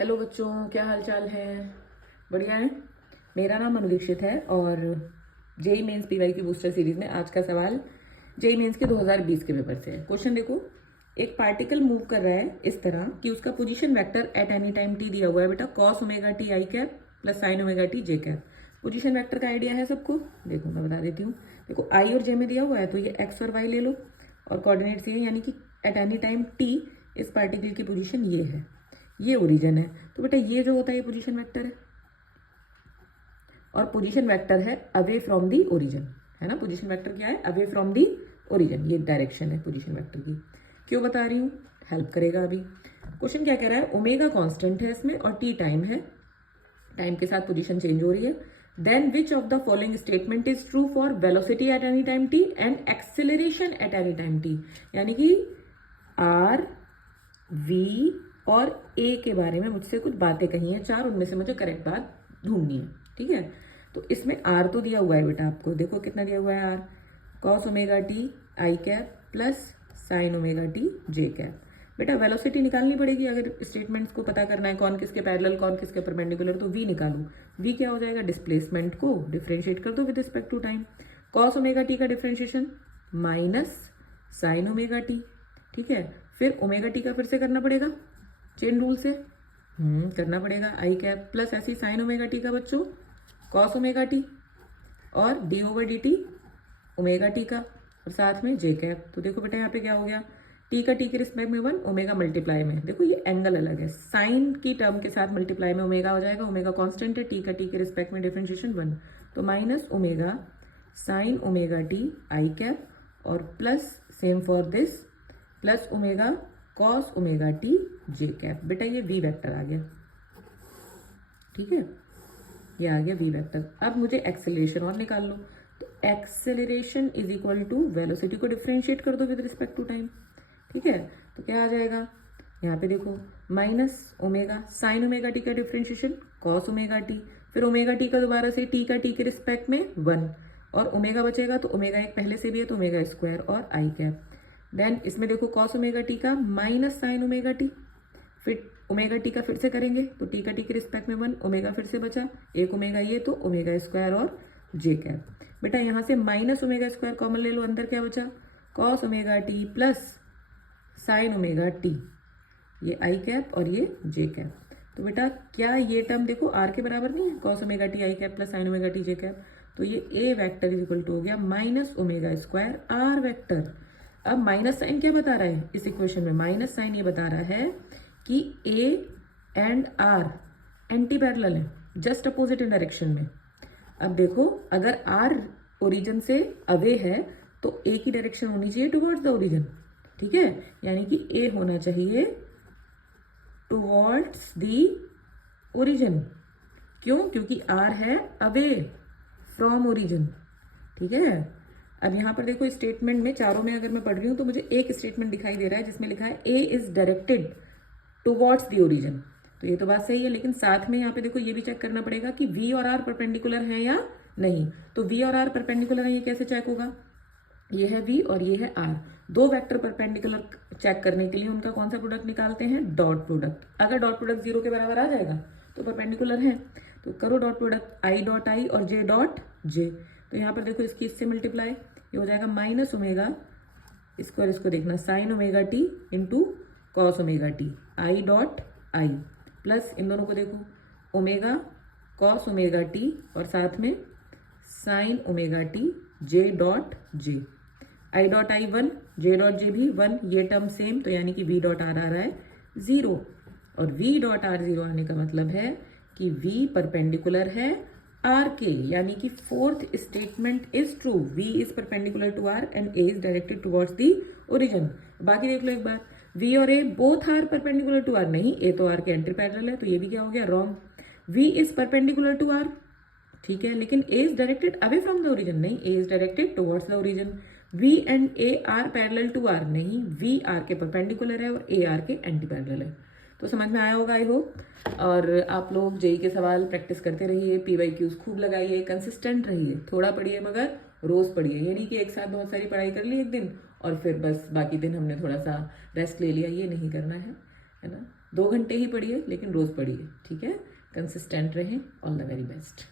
Hello बच्चों, क्या हाल चाल है? बढ़िया है। मेरा नाम मनु दीक्षित है और जेई मेंस पीवाई की बूस्टर सीरीज में आज का सवाल जेई मेंस के 2020 के पेपर से है। क्वेश्चन देखो, एक पार्टिकल मूव कर रहा है इस तरह कि उसका position vector eight any time T दिया हुआ है बेटा, cos omega T I cap plus sine omega T J cap. Position vector का आइडिया है सबको? देखो मैं बता देती हूँ। देखो आई और जे में दिया हुआ है तो ये एक्स और वाई ले लो और कोऑर्डिनेट्स ये, यानी कि एट एनी टाइम टी इस पार्टिकल की पोजीशन ये है, ये ओरिजिन है। तो बेटा ये जो होता है ये पोजीशन वेक्टर है और पोजीशन वेक्टर है अवे फ्रॉम दी ओरिजिन, है ना। पोजीशन वेक्टर क्या है? अवे फ्रॉम दी ओरिजिन, ये डायरेक्शन है पोजीशन वेक्टर की। क्यों बता रही हूँ, हेल्प करेगा अभी। क्वेश्चन क्या कह रहा है? ओमेगा कांस्टेंट है इसमें और टी टाइम है, टाइम के साथ पोजीशन चेंज हो रही है। Then which of the following statement is true for velocity at any time t and acceleration at any time t, यानी कि आर, वी और ए के बारे में मुझसे कुछ बातें कही हैं चार, उनमें से मुझे करेक्ट बात ढूंढनी है। ठीक है, तो इसमें आर तो दिया हुआ है बेटा आपको, देखो कितना दिया हुआ है r, cos omega T I cap plus sine omega T J cap. बेटा वेलोसिटी निकालनी पड़ेगी, अगर स्टेटमेंट्स को पता करना है कौन किसके पैरेलल कौन किसके परपेंडिकुलर, तो वी निकालू। वी क्या हो जाएगा? डिस्प्लेसमेंट को डिफ्रेंशिएट कर दो with respect to time. Cos omega T का differentiation minus sine omega T, ठीक है। फिर ओमेगा टी का फिर से करना पड़ेगा चेन रूल से, करना पड़ेगा आई कैप प्लस ऐसी साइन ओमेगा टी का बच्चों कॉस ओमेगा टी और D over D T omega T का और साथ में जे कैप। तो देखो बेटा यहाँ पे क्या हो गया, टी का टी के रिस्पेक्ट में 1, ओमेगा मल्टीप्लाई में, देखो ये एंगल अलग है, साइन की टर्म के साथ मल्टीप्लाई में ओमेगा हो जाएगा, ओमेगा कांस्टेंट है, टी का टी के रिस्पेक्ट में डिफरेंशिएशन 1, तो minus omega sine omega T I cap और plus same for this plus omega cos omega T J cap. बेटा ये वी वेक्टर आ गया, ठीक है, ये आ गया वी वेक्टर। अब मुझे एक्सेलरेशन और निकाल लो, तो acceleration is equal to velocity को डिफरेंशिएट कर दो विद रिस्पेक्ट टू टाइम, ठीक है। तो क्या आ जाएगा यहाँ पे देखो, minus omega sine omega T का डिफरेंशिएशन कॉस ओमेगा टी, फिर ओमेगा टी का दोबारा से टी का टी के रिस्पेक्ट में 1 और ओमेगा बचेगा, तो ओमेगा एक पहले से भी है तो ओमेगा स्क्वायर और आई कैप। देन इसमें देखो कॉस ओमेगा टी का माइनस साइन ओमेगा टी, फिर ओमेगा टी का फिर से करेंगे तो टी का टी के रिस्पेक्ट में 1, ओमेगा फिर से बचा, एक ओमेगा ये तो ओमेगा स्क्वायर और जे कैप। बेटा यहाँ से माइनस ओमेगा स्क्वायर कॉमन ले लो, अंदर क्या बचा, cos omega T plus sine omega T, ये आई कैप और ये जे कैप। तो बेटा क्या ये टर्म देखो आर के बराबर नहीं है, cos omega T I cap plus sine omega T J cap, तो ये a vector is equal to हो गया minus omega square r vector. अब माइनस साइन क्या बता रहा है इस इक्वेशन में? माइनस साइन ये बता रहा है कि a and r anti parallel है, जस्ट अपोजिट इन डायरेक्शन में। अब देखो अगर आर ओरिजिन से अवे है तो ए की डायरेक्शन होनी चाहिए टुवर्ड्स द ओरिजिन, ठीक है, यानी कि ए होना चाहिए टुवर्ड्स द ओरिजिन। क्यों? क्योंकि आर है अवे फ्रॉम ओरिजिन, ठीक है। अब यहाँ पर देखो स्टेटमेंट में चारों में अगर मैं पढ़ रही हूँ तो मुझे एक स्टेटमेंट दिखाई दे रहा है जिसमें लिखा है A is directed towards the origin, तो ये तो बात सही है, लेकिन साथ में यहाँ पे देखो ये भी चेक करना पड़ेगा कि वी और आर परपेंडिकुलर है या नहीं। तो वी और आर परपेंडिकुलर है, ये कैसे चेक होगा? ये है वी और ये है आर, दो वेक्टर परपेंडिकुलर चेक करने के लिए उनका कौन सा प्रोडक्ट निकालते हैं? Dot product. अगर डॉट प्रोडक्ट 0 के बराबर आ जाएगा तो परपेंडिकुलर है, तो करो डॉट प्रोडक्ट आई डॉट आई और जे डॉट जे। तो यहाँ पर देखो इसकी इससे मल्टीप्लाई, ये हो जाएगा माइनस ओमेगा स्क्वायर, इसको देखना sine omega T into cos omega T I dot I plus इन दोनों को देखो ओमेगा कॉस ओमेगा टी और साथ में sign omega T J dot J, आई डॉट आई 1, जे डॉट जे भी 1, ये टर्म सेम, तो यानी कि वी डॉट आर आ रहा है 0 और वी डॉट आर 0 आने का मतलब है कि वी परपेंडिकुलर है आर के, यानी कि fourth statement is true, V is perpendicular to R and A is directed towards the origin. बाकी देख लो एक बार, वी और A both are perpendicular to R, नहीं, ए तो आर के एंटी पैरेलल है, तो ये भी क्या हो गया? Wrong. V is perpendicular to R, ठीक है, लेकिन A is directed away from the origin, नहीं, A is directed towards the origin. V and A are parallel to R, नहीं, वी आर के परपेंडिकुलर है और ए आर के anti parallel है। तो समझ में आया होगा आई होप। और आप लोग जेई के सवाल प्रैक्टिस करते रहिए, पीवाईक्यूज खूब लगाइए, कंसिस्टेंट रहिए, थोड़ा पढ़िए मगर रोज पढ़िए, ये नहीं कि एक साथ बहुत सारी पढ़ाई कर ली एक दिन और फिर बस बाकी दिन हमने थोड़ा सा रेस्ट ले लिया, ये नहीं करना है ना। 2 घंटे ही पढ़िए लेकिन रोज़ पढ़िए, ठीक है। कंसिस्टेंट रहें। All the very best.